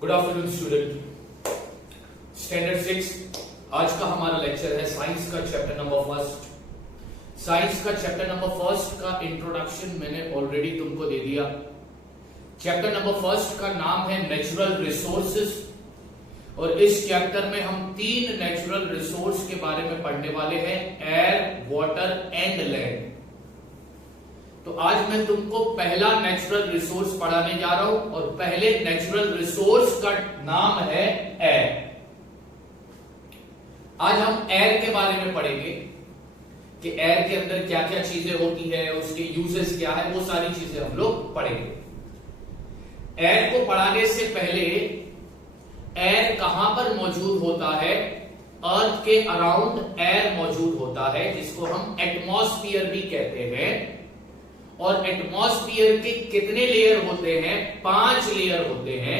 Good afternoon student. Standard 6 आज का हमारा लेक्चर है साइंस का चैप्टर नंबर फर्स्ट। साइंस का चैप्टर नंबर फर्स्ट का इंट्रोडक्शन मैंने ऑलरेडी तुमको दे दिया। चैप्टर नंबर फर्स्ट का नाम है नेचुरल रिसोर्सेस और इस चैप्टर में हम 3 नेचुरल रिसोर्स के बारे में पढ़ने वाले हैं, एयर, वाटर एंड लैंड। तो आज मैं तुमको पहला नेचुरल रिसोर्स पढ़ाने जा रहा हूं और पहले नेचुरल रिसोर्स का नाम है एयर। आज हम एयर के बारे में पढ़ेंगे कि एयर के अंदर क्या क्या चीजें होती है, उसके यूजेस क्या है, वो सारी चीजें हम लोग पढ़ेंगे। एयर को पढ़ाने से पहले एयर कहां पर मौजूद होता है? अर्थ के अराउंड एयर मौजूद होता है, जिसको हम एटमॉस्फेयर भी कहते हैं। और एटमॉस्फेयर के कितने लेयर होते हैं? 5 लेयर होते हैं।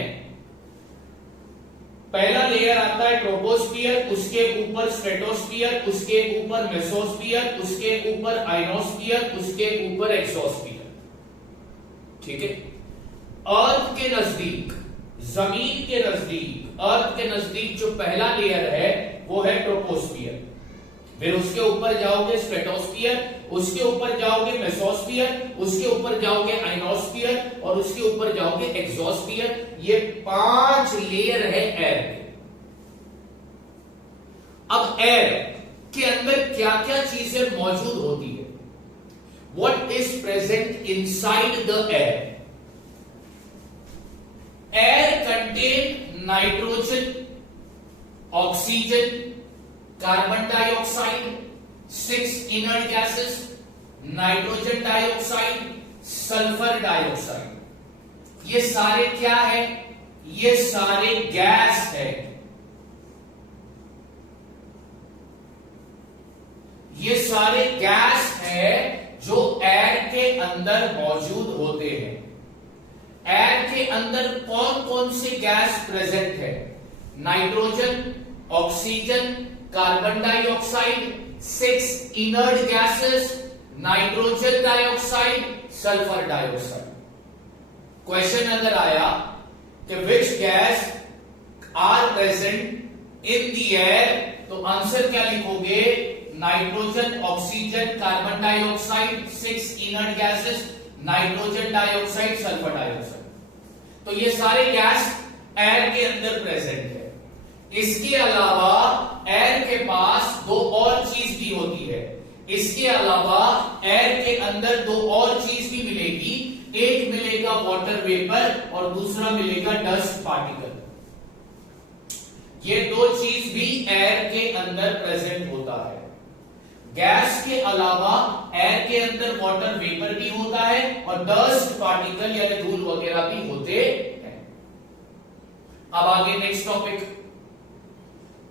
पहला लेयर आता है ट्रोपोस्फियर, उसके ऊपर स्ट्रेटोस्फियर, उसके ऊपर मेसोस्फियर, उसके ऊपर आइनोस्फियर, उसके ऊपर एक्सोस्फियर। ठीक है। अर्थ के नजदीक, जमीन के नजदीक, अर्थ के नजदीक जो पहला लेयर है वो है ट्रोपोस्फियर। फिर उसके ऊपर जाओगे स्ट्रेटोस्फियर, उसके ऊपर जाओगे मेसोस्फियर, उसके ऊपर जाओगे आइनोस्फियर और उसके ऊपर जाओगे एक्सोस्फियर। ये 5 लेयर है एयर के। अब एयर के अंदर क्या क्या चीजें मौजूद होती है? What is present inside the air? Air contain nitrogen, oxygen, carbon dioxide, 6 inert gases, nitrogen dioxide, sulphur dioxide. ये सारे क्या है? ये सारे गैस है। ये सारे गैस है जो एयर के अंदर मौजूद होते हैं। एयर के अंदर कौन कौन से गैस प्रेजेंट है? Nitrogen, oxygen, carbon dioxide, 6 inert gases, nitrogen dioxide, sulphur dioxide. Question अगर आया कि which gas are present in the air, तो आंसर क्या लिखोगे? Nitrogen, oxygen, carbon dioxide, 6 inert gases, nitrogen dioxide, sulphur dioxide. तो ये सारे गैस एयर के अंदर प्रेजेंट है। इसके अलावा एयर के पास 2 और चीज भी होती है। इसके अलावा एयर के अंदर 2 और चीज भी मिलेगी। एक मिलेगा वाटर वेपर और दूसरा मिलेगा डस्ट पार्टिकल। ये 2 चीज भी एयर के अंदर प्रेजेंट होता है। गैस के अलावा एयर के अंदर वाटर वेपर भी होता है और डस्ट पार्टिकल यानी धूल वगैरह भी होते हैं। अब आगे next topic,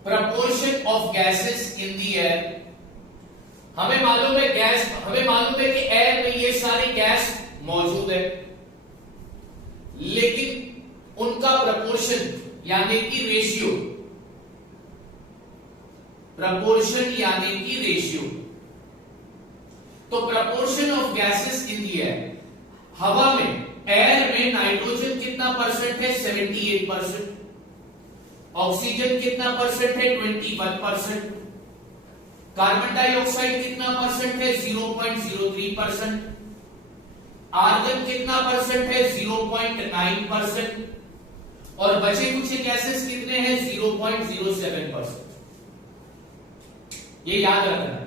proportion of gases in the air. हमें मालूम है कि एयर में ये सारी गैस मौजूद है, लेकिन उनका प्रपोर्शन यानी कि रेशियो, प्रपोर्शन यानी कि रेशियो। तो proportion of gases in the air, हवा में, एयर में नाइट्रोजन कितना परसेंट है? 78%। ऑक्सीजन कितना परसेंट है? 21%। कार्बन डाइऑक्साइड कितना परसेंट है? 0.03%। आर्गन कितना परसेंट है? 0.9%। और बचे कुछ गैसेस कितने हैं? 0.07%। ये याद रखना।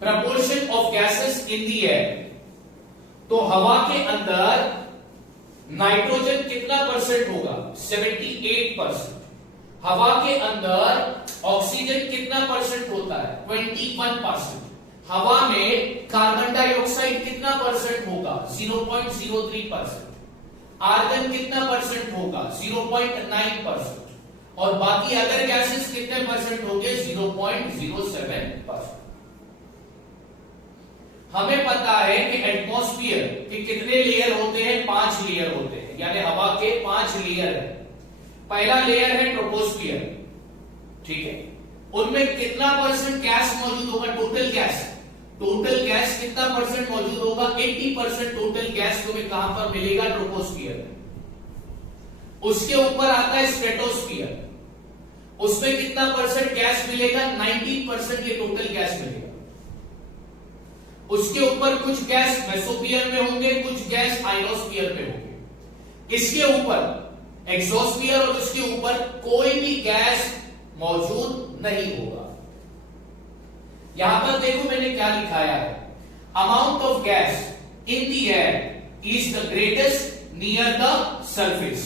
Proportion of gases in the air, तो हवा के अंदर नाइट्रोजन कितना परसेंट होगा? 78%। हवा के अंदर ऑक्सीजन कितना परसेंट होता है? 21%। हवा में कार्बन डाइऑक्साइड कितना परसेंट होगा? 0.03%। आर्गन कितना परसेंट होगा? 0.9%। और बाकी अदर गैसेस कितने परसेंट होंगे? 0.07%। हमें पता है कि एटमॉस्फेयर के कितने लेयर होते हैं? 5 लेयर होते हैं, यानी हवा के 5 लेयर है। पहला लेयर है ट्रोपोस्फियर, ठीक है। उनमें कितना परसेंट गैस मौजूद होगा? टोटल गैस टोटल गैस कितना परसेंट मौजूद होगा? 80% टोटल गैस तुम्हें कहां पर मिलेगा? ट्रोपोस्फियर में। उसके ऊपर आता है स्ट्रेटोस्फियर, उसमें कितना परसेंट गैस मिलेगा? 19% ये टोटल गैस मिलेगा। उसके ऊपर कुछ गैस मेसोस्फियर में होंगे, कुछ गैस आइनोस्फियर में होंगे। इसके ऊपर एक्सोस्फियर और उसके ऊपर कोई भी गैस मौजूद नहीं होगा। यहां पर देखो मैंने क्या लिखाया है, amount of gas in the air is the greatest near the surface.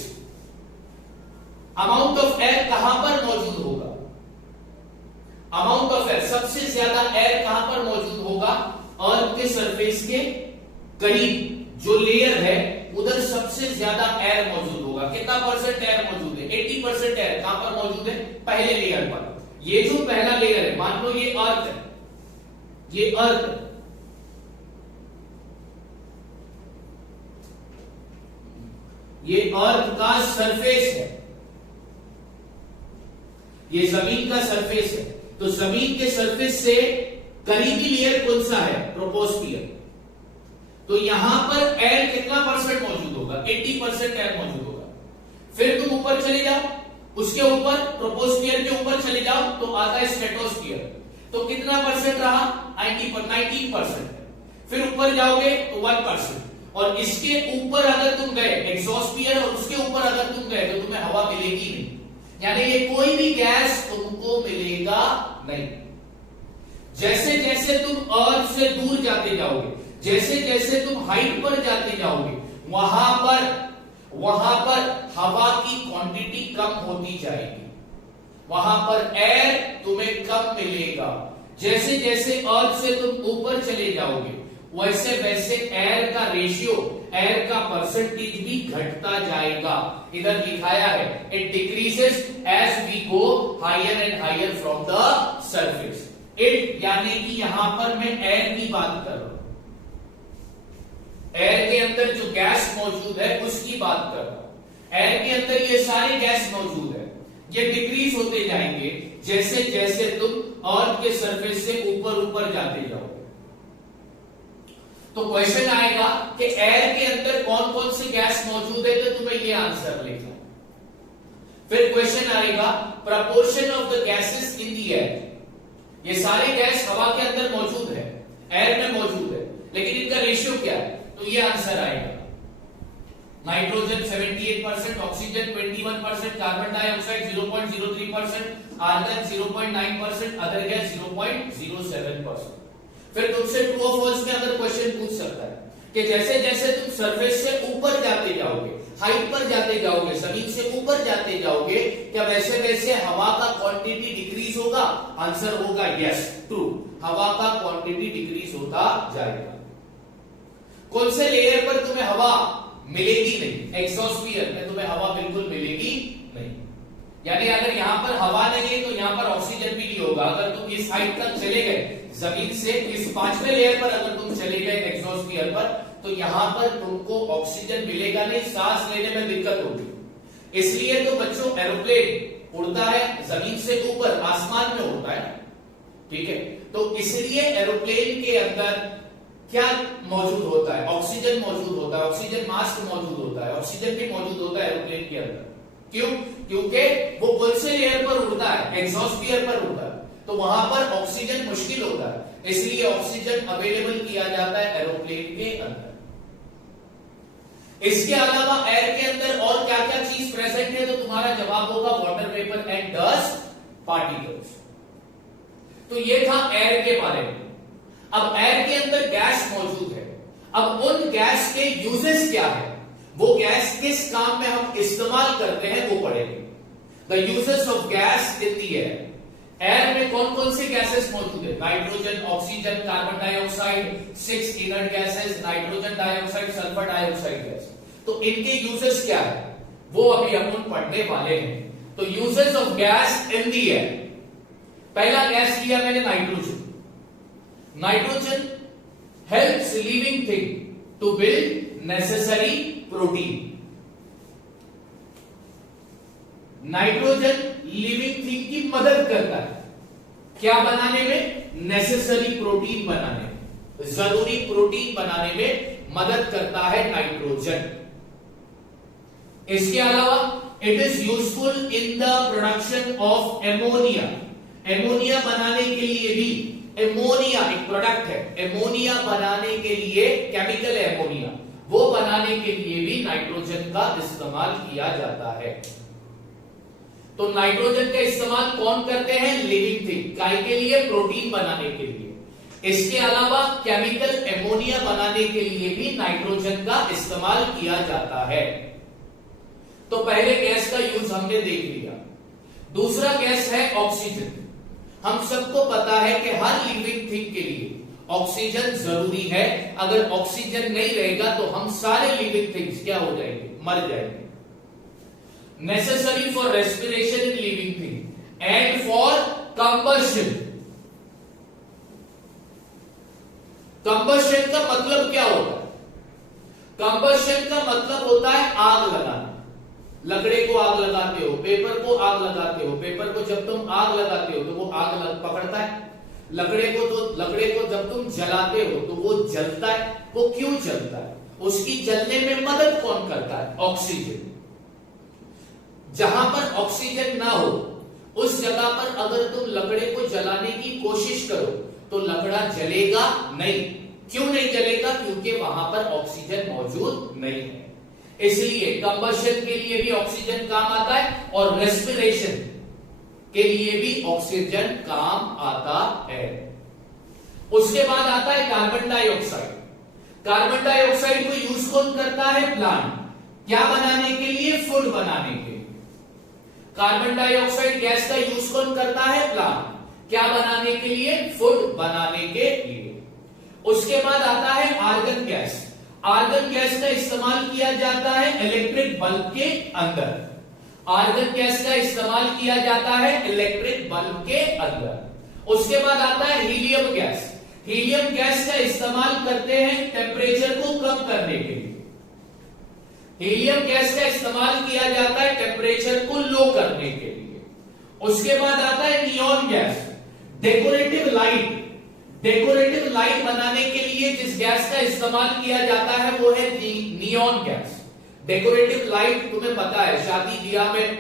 Amount of air कहां पर मौजूद होगा? अमाउंट ऑफ एयर, सबसे ज्यादा एयर कहां पर मौजूद होगा? अर्थ के सरफेस के करीब जो लेयर है उधर सबसे ज्यादा एयर मौजूद होगा। कितना परसेंट एयर मौजूद है? 80% एयर कहां पर मौजूद है? पहले लेयर पर। ये जो पहला लेयर है, मान लो ये अर्थ है, ये अर्थ, ये अर्थ का सरफेस है, ये जमीन का सरफेस है। तो जमीन के सरफेस से करीबी लेयर कौन सा है? ट्रोपोस्फियर। तो यहां पर एयर कितना परसेंट मौजूद होगा? 80% एयर मौजूद होगा। फिर तुम ऊपर चले जाओ, उसके ऊपर ट्रोपोस्फियर के ऊपर चले जाओ तो आता है स्ट्रेटोस्फियर। तो कितना परसेंट रहा? 19%। फिर ऊपर जाओगे तो 1%। और इसके ऊपर अगर तुम गए एक्सोस्फियर, और उसके ऊपर अगर तुम गए तो तुम्हें हवा मिलेगी नहीं, यानी ये कोई भी गैस तुमको मिलेगा नहीं। जैसे जैसे तुम अर्थ से दूर जाते जाओगे, जैसे जैसे तुम हाइट पर जाते जाओगे, वहां पर हवा की क्वांटिटी कम होती जाएगी, वहां पर एयर तुम्हें कम मिलेगा। जैसे जैसे अर्थ से तुम ऊपर चले जाओगे वैसे वैसे एयर का रेशियो, एयर का परसेंटेज भी घटता जाएगा। इधर लिखाया है, it decreases as we go higher and higher from the surface. It यानी कि यहां पर मैं एयर की बात कर रहा हूं, एयर के अंदर जो गैस मौजूद है उसकी बात कर रहा हूं। एयर के अंदर ये सारे गैस मौजूद है, ये डिक्रीज होते जाएंगे जैसे जैसे तुम अर्थ के सरफेस से ऊपर ऊपर जाते जाओ। तो क्वेश्चन आएगा कि एयर के अंदर कौन कौन सी गैस मौजूद है, तो तुम्हें ये आंसर लिखना। फिर क्वेश्चन आएगा proportion of the gases in the air. ये सारे गैस हवा के अंदर मौजूद है, एयर में मौजूद है, लेकिन इनका रेशियो क्या है? तो ये आंसर आएगा, nitrogen 78%, oxygen 21%, carbon dioxide 0.03%, argon 0.9%, other gas 0.07%। फिर तुमसे ट्रू और फॉल्स में अगर क्वेश्चन पूछ सकता है कि जैसे जैसे तुम सरफेस से ऊपर जाते जाओगे, हाइट पर जाते जाओगे, जमीन से ऊपर जाते जाओगे, क्या वैसे वैसे हवा का क्वांटिटी डिक्रीज होगा? आंसर होगा यस, ट्रू, हवा का क्वांटिटी डिक्रीज होता जाएगा। कौन से लेयर पर तुम्हें हवा मिलेगी नहीं? एक्सोस्फियर में तुम्हें हवा बिल्कुल मिलेगी नहीं, यानी अगर यहां पर हवा नहीं है तो यहां पर ऑक्सीजन भी नहीं होगा। अगर तुम इस हाइट तक चले गए जमीन से, इस 5वें लेयर पर अगर तुम चले गए एक्सोस्फियर पर, तो यहां पर तुमको ऑक्सीजन मिलेगा नहीं, सांस लेने में दिक्कत होगी। इसलिए तो बच्चों एरोप्लेन उड़ता है जमीन से ऊपर, आसमान में उड़ता है, ठीक है। तो इसलिए एरोप्लेन के अंदर क्या मौजूद होता है? ऑक्सीजन मौजूद होता है, ऑक्सीजन मास्क मौजूद होता है, ऑक्सीजन भी मौजूद होता है एरोप्लेन के अंदर। क्यों? क्योंकि वो कौन से लेयर पर उड़ता है? एक्सोस्फियर पर उड़ता है, तो वहां पर ऑक्सीजन मुश्किल होता है, इसलिए ऑक्सीजन अवेलेबल किया जाता है एरोप्लेन के अंदर। इसके अलावा एयर के अंदर और क्या क्या चीज प्रेजेंट है? तो तुम्हारा जवाब होगा water vapour and dust particles. तो ये था एयर के बारे में। अब एयर के अंदर गैस मौजूद है, अब उन गैस के यूजेस क्या है, वो गैस किस काम में हम इस्तेमाल करते हैं वो पढ़ेंगे। The uses of gas in the air. Air में कौन कौन सी गैसेस मौजूद है? Nitrogen, oxygen, carbon dioxide, 6 inert gases, nitrogen dioxide, sulphur dioxide gas. तो इनके यूजेस क्या है वो अभी अपन पढ़ने वाले हैं। तो uses of gas in the air. पहला गैस लिया मैंने nitrogen. Nitrogen helps living thing to build necessary protein. Nitrogen living thing की मदद करता है क्या बनाने में? नेसेसरी प्रोटीन बनाने में। जरूरी प्रोटीन बनाने में मदद करता है नाइट्रोजन। इसके अलावा it is useful in the production of ammonia. Ammonia बनाने के लिए भी, एमोनिया एक प्रोडक्ट है, एमोनिया बनाने के लिए, केमिकल एमोनिया, वो बनाने के लिए भी नाइट्रोजन का इस्तेमाल किया जाता है। तो नाइट्रोजन का इस्तेमाल कौन करते हैं? Living thing. काय के लिए? प्रोटीन बनाने के लिए। इसके अलावा केमिकल एमोनिया बनाने के लिए भी नाइट्रोजन का इस्तेमाल किया जाता है। तो पहले गैस का यूज हमने देख लिया। दूसरा गैस है ऑक्सीजन। हम सबको पता है कि हर लिविंग थिंग के लिए ऑक्सीजन जरूरी है। अगर ऑक्सीजन नहीं रहेगा तो हम सारे लिविंग थिंग्स क्या हो जाएंगे? मर जाएंगे। Necessary for respiration in living thing and for combustion. Combustion का मतलब क्या होता है? कंबशन का मतलब होता है आग लगाना। लकड़े को आग लगाते हो, पेपर को आग लगाते हो, पेपर को जब तुम आग लगाते हो तो वो आग पकड़ता है। लकड़े को जब तुम जलाते हो तो वो जलता है। वो क्यों जलता है? उसकी जलने में मदद कौन करता है? ऑक्सीजन। जहां पर ऑक्सीजन ना हो उस जगह पर अगर तुम लकड़े को जलाने की कोशिश करो तो लकड़ा जलेगा नहीं। क्यों नहीं जलेगा? क्योंकि वहां पर ऑक्सीजन मौजूद नहीं है। इसलिए कंबशन के लिए भी ऑक्सीजन काम आता है और रेस्पिरेशन के लिए भी ऑक्सीजन काम आता है। उसके बाद आता है कार्बन डाइऑक्साइड। कार्बन डाइऑक्साइड को यूज कौन करता है? प्लांट। क्या बनाने के लिए? फूड बनाने के लिए। कार्बन डाइऑक्साइड गैस का यूज कौन करता है? प्लांट। क्या बनाने के लिए? फूड बनाने के लिए। उसके बाद आता है आर्गन गैस। आर्गन गैस का इस्तेमाल किया जाता है इलेक्ट्रिक बल्ब के अंदर। आर्गन गैस का इस्तेमाल किया जाता है इलेक्ट्रिक बल्ब के अंदर। उसके बाद आता है हीलियम गैस। हीलियम गैस का इस्तेमाल करते हैं टेम्परेचर को कम करने के लिए। हीलियम गैस का इस्तेमाल किया जाता है टेम्परेचर को लो करने के लिए। उसके बाद आता है neon gas. Decorative light. Decorative light बनाने के लिए जिस गैस का इस्तेमाल किया जाता है वो है नियॉन गैस। डेकोरेटिव लाइट तुम्हें पता है, शादी ब्याह में,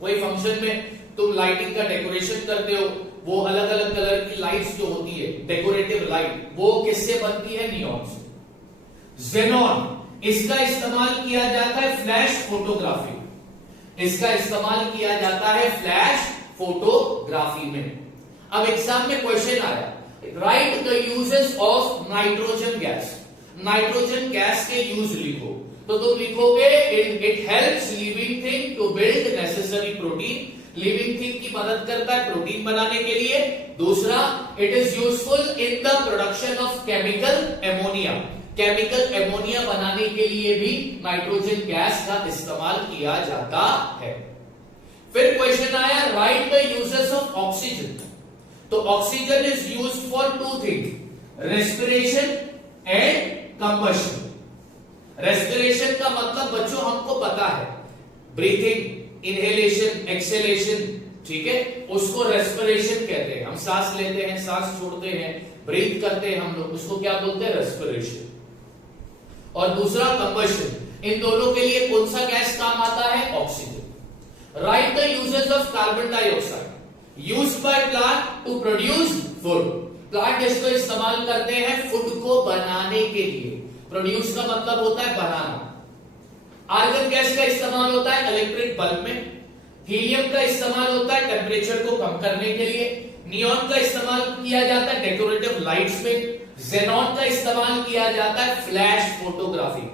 कोई फंक्शन में तुम लाइटिंग का डेकोरेशन करते हो, वो अलग अलग कलर की लाइट्स जो होती है डेकोरेटिव लाइट, वो किससे बनती है? नियॉन से। जेनॉन, इसका इस्तेमाल किया जाता है फ्लैश फोटोग्राफी। इसका इस्तेमाल किया जाता है फ्लैश फोटोग्राफी में। अब एग्जाम में क्वेश्चन आया, write the uses of nitrogen gas. Nitrogen gas के यूज लिखो। तो तुम लिखोगे it helps living thing to build necessary protein. Living thing की मदद करता है प्रोटीन बनाने के लिए। दूसरा, it is useful in the production of chemical ammonia. Chemical ammonia बनाने के लिए भी नाइट्रोजन गैस का इस्तेमाल किया जाता है। फिर क्वेश्चन आया, write the uses of oxygen. तो oxygen is use for two things, respiration and combustion. Respiration का मतलब बच्चों हमको पता है, ब्रीथिंग, इनहेलेशन, एक्सेलेशन, ठीक है, उसको रेस्पिरेशन कहते हैं। हम सांस लेते हैं, सांस छोड़ते हैं, ब्रीथ करते हैं हम लोग, उसको क्या बोलते हैं? रेस्पिरेशन। और दूसरा कंबशन। इन दोनों के लिए कौन सा गैस काम आता है? Oxygen. Write the uses of carbon dioxide. Use by plant to produce food. Plant इसको इस्तेमाल करते हैं फूड को बनाने के लिए। प्रोड्यूस का मतलब होता है बनाना। आर्गन गैस का इस्तेमाल होता है इलेक्ट्रिक बल्ब में। हीलियम का इस्तेमाल होता है टेम्परेचर को कम करने के लिए। नियॉन का इस्तेमाल किया जाता है डेकोरेटिव लाइट्स में। जेनॉन का इस्तेमाल किया जाता है फ्लैश फोटोग्राफी।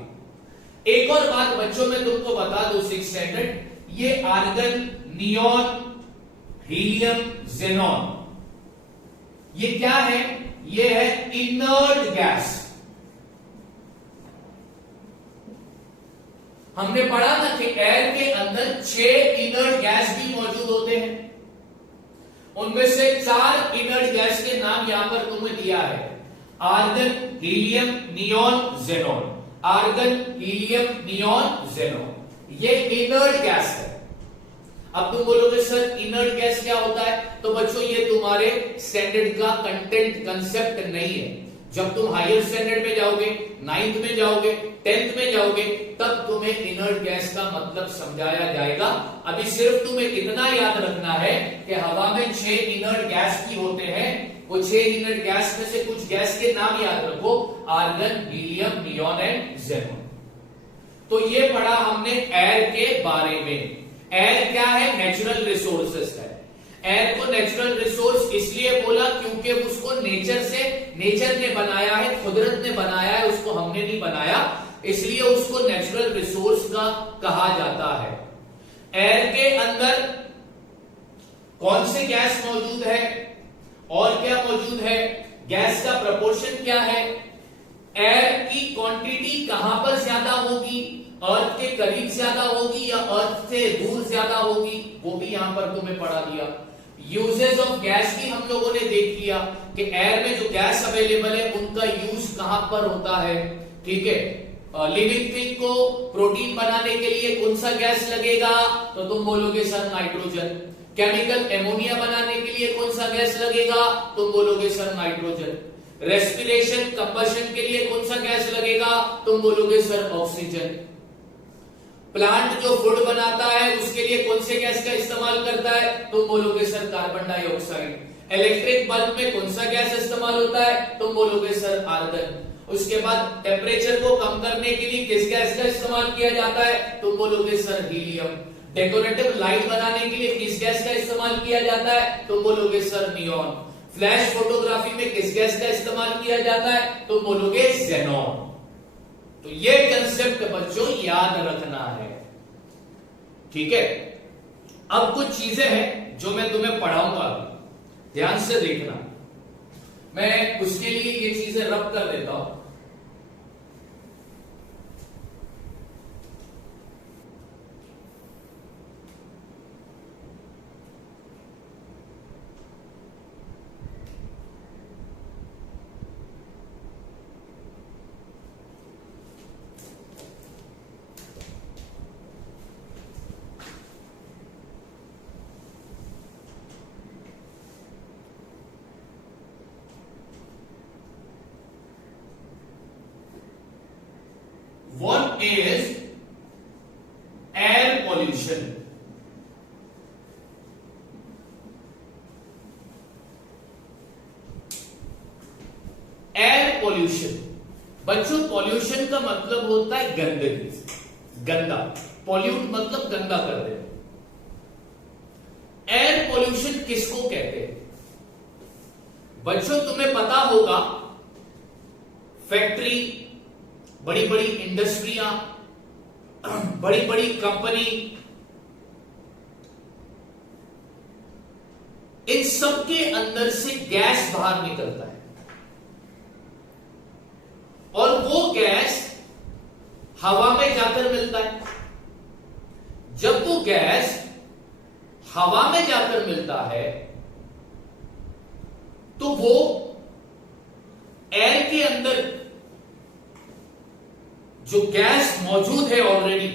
एक और बात बच्चों में तुमको बता दो, 6th स्टैंडर्ड, ये आर्गन, नियॉन, हीलियम, जेनॉन, ये क्या है? ये है इनर्ट गैस। हमने पढ़ा ना कि एयर के अंदर 6 इनर्ट गैस भी मौजूद होते हैं। उनमें से 4 इनर्ट गैस के नाम यहां पर तुम्हें दिया है, argon, helium, neon, xenon. Argon, helium, neon, xenon, ये इनर्ट गैस है। अब तुम बोलोगे सर इनर्ट गैस क्या होता है? तो बच्चों ये तुम्हारे स्टैंडर्ड का कंटेंट, कंसेप्ट नहीं है। जब तुम हायर स्टैंडर्ड में जाओगे, 9th में जाओगे, 10th में जाओगे, तब तुम्हें इनर्ट गैस का मतलब समझाया जाएगा। अभी सिर्फ तुम्हें इतना याद रखना है कि हवा में 6 इनर्ट गैस भी होते हैं। वो 6 इनर्ट गैस में से कुछ गैस के नाम याद रखो, argon, helium, neon and xenon. तो ये पढ़ा हमने एयर के बारे में। एयर क्या है? नेचुरल रिसोर्सेस है। एयर को नेचुरल रिसोर्स इसलिए बोला क्योंकि उसको नेचर ने बनाया है, कुदरत ने बनाया है, उसको हमने नहीं बनाया, इसलिए उसको नेचुरल रिसोर्स का कहा जाता है। एयर के अंदर कौन से गैस मौजूद है और क्या मौजूद है, गैस का प्रपोर्शन क्या है, एयर की क्वांटिटी कहां पर ज्यादा होगी, अर्थ के करीब ज्यादा होगी या अर्थ से दूर ज्यादा होगी, वो भी यहां पर तुम्हें पढ़ा दिया। यूजेस ऑफ गैस भी हम लोगों ने देख लिया कि एयर में जो गैस अवेलेबल है उनका यूज कहां पर होता है। ठीक है, लिविंग थिंग को प्रोटीन बनाने के लिए कौन सा गैस लगेगा, तो तुम बोलोगे सर नाइट्रोजन। केमिकल एमोनिया बनाने के लिए कौन सा गैस लगेगा, तुम बोलोगे सर नाइट्रोजन। रेस्पिरेशन कंबशन के लिए कौन सा गैस लगेगा, तुम बोलोगे सर ऑक्सीजन। प्लांट जो फूड बनाता है उसके लिए कौन से गैस का इस्तेमाल करता है, तुम बोलोगे sir carbon dioxide. Electric bulb में कौन सा गैस इस्तेमाल होता है, तुम बोलोगे सर आर्गन। उसके बाद टेम्परेचर को कम करने के लिए किस गैस का इस्तेमाल किया जाता है, तुम बोलोगे सर हीलियम। डेकोरेटिव लाइट बनाने के लिए किस गैस का इस्तेमाल किया जाता है, तुम बोलोगे सर नियॉन। फ्लैश फोटोग्राफी में किस गैस का इस्तेमाल किया जाता है, तुम बोलोगे ज़ेनॉन। तो ये कंसेप्ट बच्चों याद रखना है। ठीक है, अब कुछ चीजें हैं जो मैं तुम्हें पढ़ाऊंगा, ध्यान से देखना। मैं उसके लिए ये चीजें रब कर देता हूं। One is air pollution. Air pollution बच्चों, पॉल्यूशन का मतलब होता है गंदगी, गंदा। पॉल्यूट मतलब गंदा कर दे। एयर पॉल्यूशन किसको कहते हैं बच्चों? तुम्हें पता होगा, फैक्ट्री, बड़ी बड़ी इंडस्ट्रियां, बड़ी बड़ी कंपनी, इन सब के अंदर से गैस बाहर निकलता है और वो गैस हवा में जाकर मिलता है। जब वो गैस हवा में जाकर मिलता है तो वो एयर के अंदर जो गैस मौजूद है ऑलरेडी,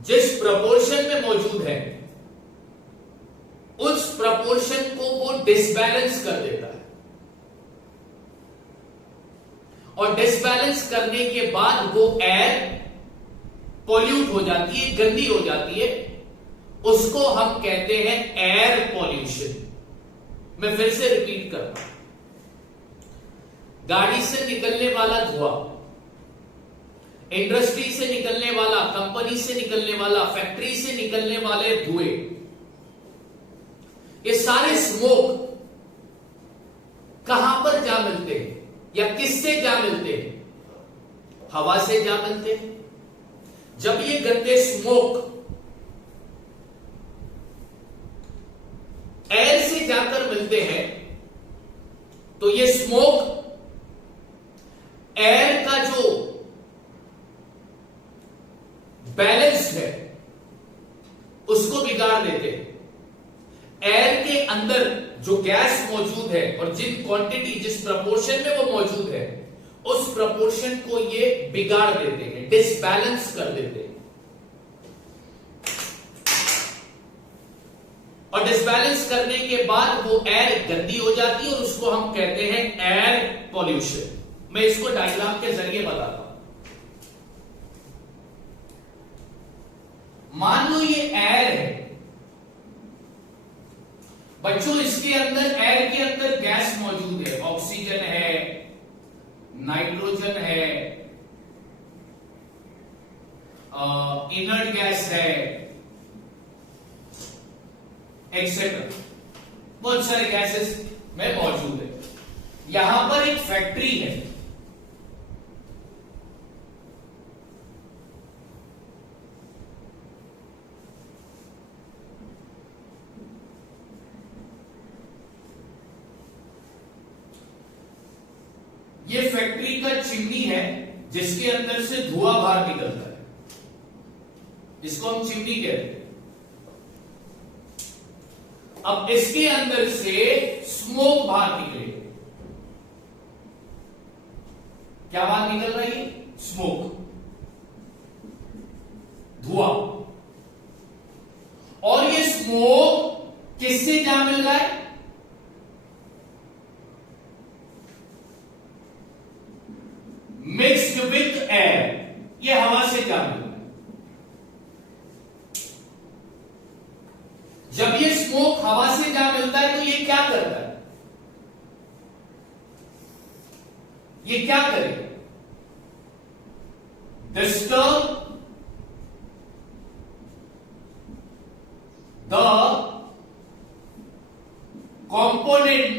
जिस प्रपोर्शन में मौजूद है, उस प्रपोर्शन को वो डिसबैलेंस कर देता है और डिसबैलेंस करने के बाद वो एयर पॉल्यूट हो जाती है, गंदी हो जाती है। उसको हम कहते हैं एयर पॉल्यूशन। मैं फिर से रिपीट करता हूं, गाड़ी से निकलने वाला धुआं, इंडस्ट्री से निकलने वाला, कंपनी से निकलने वाला, फैक्ट्री से निकलने वाले धुएं, ये सारे स्मोक कहां पर जा मिलते हैं या किससे जा मिलते हैं? हवा से जा मिलते हैं। जब ये गंदे स्मोक एयर से जाकर मिलते हैं तो ये स्मोक एयर का जो बैलेंस है उसको बिगाड़ देते हैं। एयर के अंदर जो गैस मौजूद है और जिन क्वांटिटी, जिस प्रपोर्शन में वो मौजूद है, उस प्रपोर्शन को ये बिगाड़ देते हैं, डिसबैलेंस कर देते हैं। और डिसबैलेंस करने के बाद वो एयर गंदी हो जाती है और उसको हम कहते हैं एयर पॉल्यूशन। मैं इसको डायग्राम के जरिए बताता हूं। मान लो ये एयर है बच्चों, इसके अंदर एयर के अंदर गैस मौजूद है, ऑक्सीजन है, नाइट्रोजन है, इनर्ट गैस है, एक्सेट्रा, बहुत सारे गैसेस में मौजूद है। यहां पर एक फैक्ट्री है, ये फैक्ट्री का चिमनी है जिसके अंदर से धुआं बाहर निकलता है, इसको हम चिमनी कहते हैं। अब इसके अंदर से स्मोक बाहर निकले, क्या बाहर निकल रहा है? स्मोक, धुआं। और ये स्मोक किससे जा मिल रहा है? मिक्स्ड विथ एयर, ये हवा से जा मिल रहा है। जब ये स्मोक हवा से जा मिलता है तो ये क्या करता है? ये क्या करेगा? Disturb the component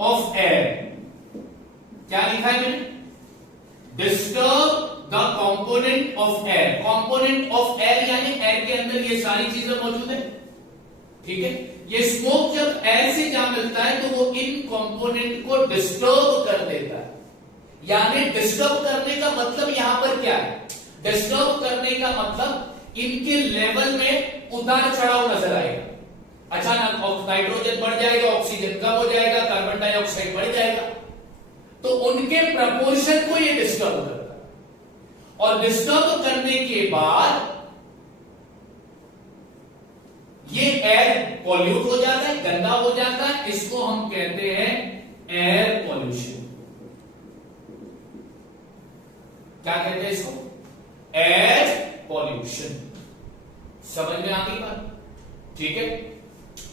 of air. क्या लिखा है मैंने? Disturb the component of air. Component of air यानी एयर के अंदर ये सारी चीजें मौजूद है, ठीक है। ये स्मोक जब एयर से जा मिलता है तो वो इन कंपोनेंट को डिस्टर्ब कर देता है। यानी डिस्टर्ब करने का मतलब यहां पर क्या है? डिस्टर्ब करने का मतलब इनके लेवल में उतार चढ़ाव नजर आएगा। अचानक नाइट्रोजन बढ़ जाएगा, ऑक्सीजन कम हो जाएगा, कार्बन डाइऑक्साइड बढ़ जाएगा, तो उनके प्रपोर्शन को ये डिस्टर्ब करता है। और डिस्टर्ब करने के बाद ये एयर पॉल्यूट हो जाता है, गंदा हो जाता है। इसको हम कहते हैं एयर पॉल्यूशन। क्या कहते हैं इसको? Air pollution. समझ में आ गई बात? ठीक है।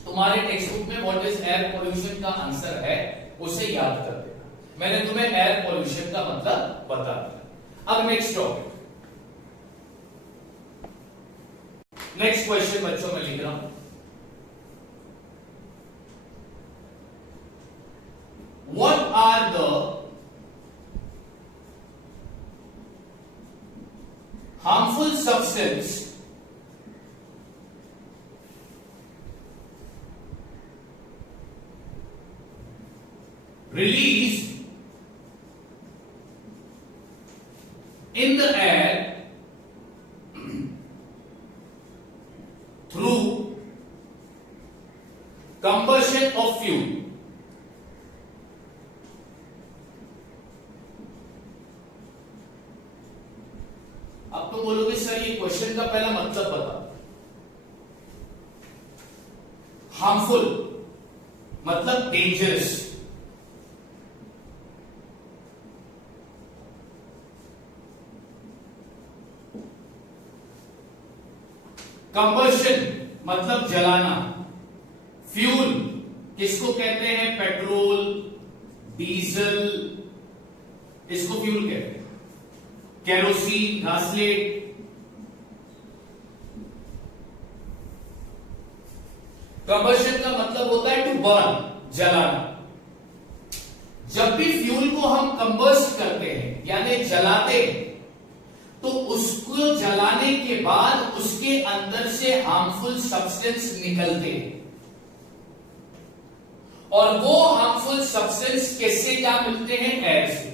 तुम्हारे टेक्स्ट बुक में व्हाट इज एयर पॉल्यूशन का आंसर है, उसे याद कर देना। मैंने तुम्हें एयर पॉल्यूशन का मतलब बता दिया। अब नेक्स्ट टॉपिक, नेक्स्ट क्वेश्चन बच्चों में लिख रहा हूं। What are the harmful substance released in the air through combustion of fuel? अब तुम बोलोगे सर ये क्वेश्चन का पहला मतलब बता। हार्मफुल मतलब डेंजरस, कंबशन मतलब जलाना, फ्यूल किसको कहते हैं? पेट्रोल, डीजल, इसको फ्यूल कहते हैं। केरोसिन, घासलेट। कंबशन का मतलब होता है टू बर्न, जलाना। जब भी फ्यूल को हम कंबस्ट करते हैं यानी जलाते हैं, तो उसको जलाने के बाद उसके अंदर से हार्मफुल सब्सटेंस निकलते हैं। और वो हार्मफुल सब्सटेंस किससे जा मिलते हैं? एयर से।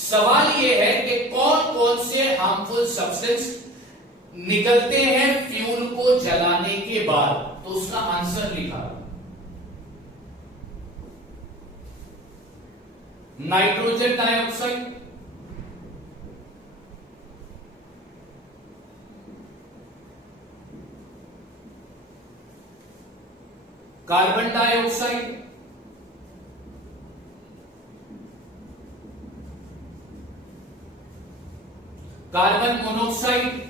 सवाल यह है कि कौन कौन से हार्मफुल सब्सटेंस निकलते हैं फ्यूल को जलाने के बाद, तो उसका आंसर लिखा। Nitrogen dioxide, carbon dioxide, carbon monoxide,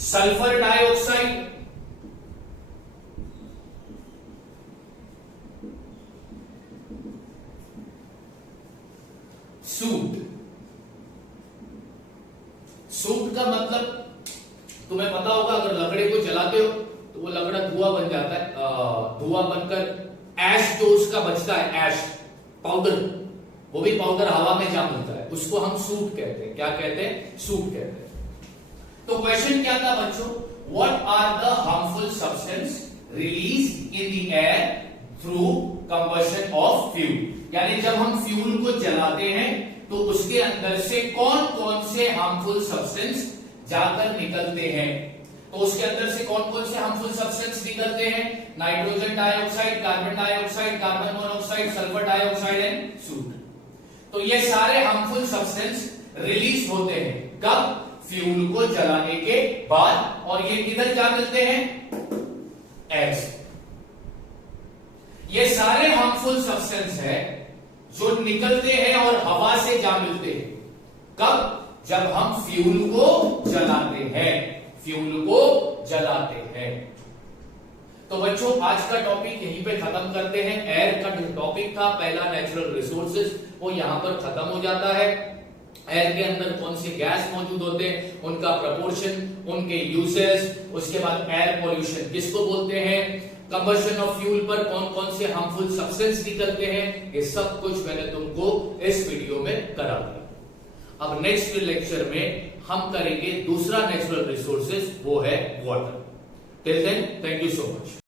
sulphur dioxide, suit. Suit का मतलब तुम्हें पता होगा, अगर लकड़ी को जलाते हो तो वो लकड़ा धुआं बन जाता है, धुआं बनकर ऐश जो उसका बचता है, ऐश पाउडर, वो भी पाउडर हवा में जा मिलता है, उसको हम सूट कहते हैं। क्या कहते हैं? सूट कहते हैं। तो क्वेश्चन क्या था बच्चों? What are the harmful substance release in the air through combustion of fuel. यानी जब हम फ्यूल को जलाते हैं तो उसके अंदर से कौन कौन से हार्मफुल सब्सटेंस जाकर निकलते हैं। तो उसके अंदर से कौन कौन से हार्मफुल सब्सटेंस निकलते हैं? Nitrogen dioxide, carbon dioxide, carbon monoxide, sulphur dioxide and suit. तो ये सारे हार्मफुल सब्सटेंस रिलीज होते हैं कब? फ्यूल को जलाने के बाद। और ये किधर जा मिलते हैं? एयर से। ये सारे हार्मफुल सब्सटेंस है जो निकलते हैं और हवा से जा मिलते हैं कब? जब हम फ्यूल को जलाते हैं, फ्यूल को जलाते हैं। तो बच्चों आज का टॉपिक यहीं पे खत्म करते हैं। एयर का जो टॉपिक था पहला नेचुरल रिसोर्सेज, वो यहां पर खत्म हो जाता है। एयर के अंदर कौन से गैस मौजूद होते हैं, उनका प्रपोर्शन, उनके यूजेस, उसके बाद एयर पॉल्यूशन किसको बोलते हैं, कंबशन ऑफ फ्यूल पर कौन कौन से हार्मफुल सब्सटेंस निकलते हैं, ये सब कुछ मैंने तुमको इस वीडियो में करा दिया। अब नेक्स्ट लेक्चर में हम करेंगे दूसरा नेचुरल रिसोर्सेज, वो है water. Till then thank you so much.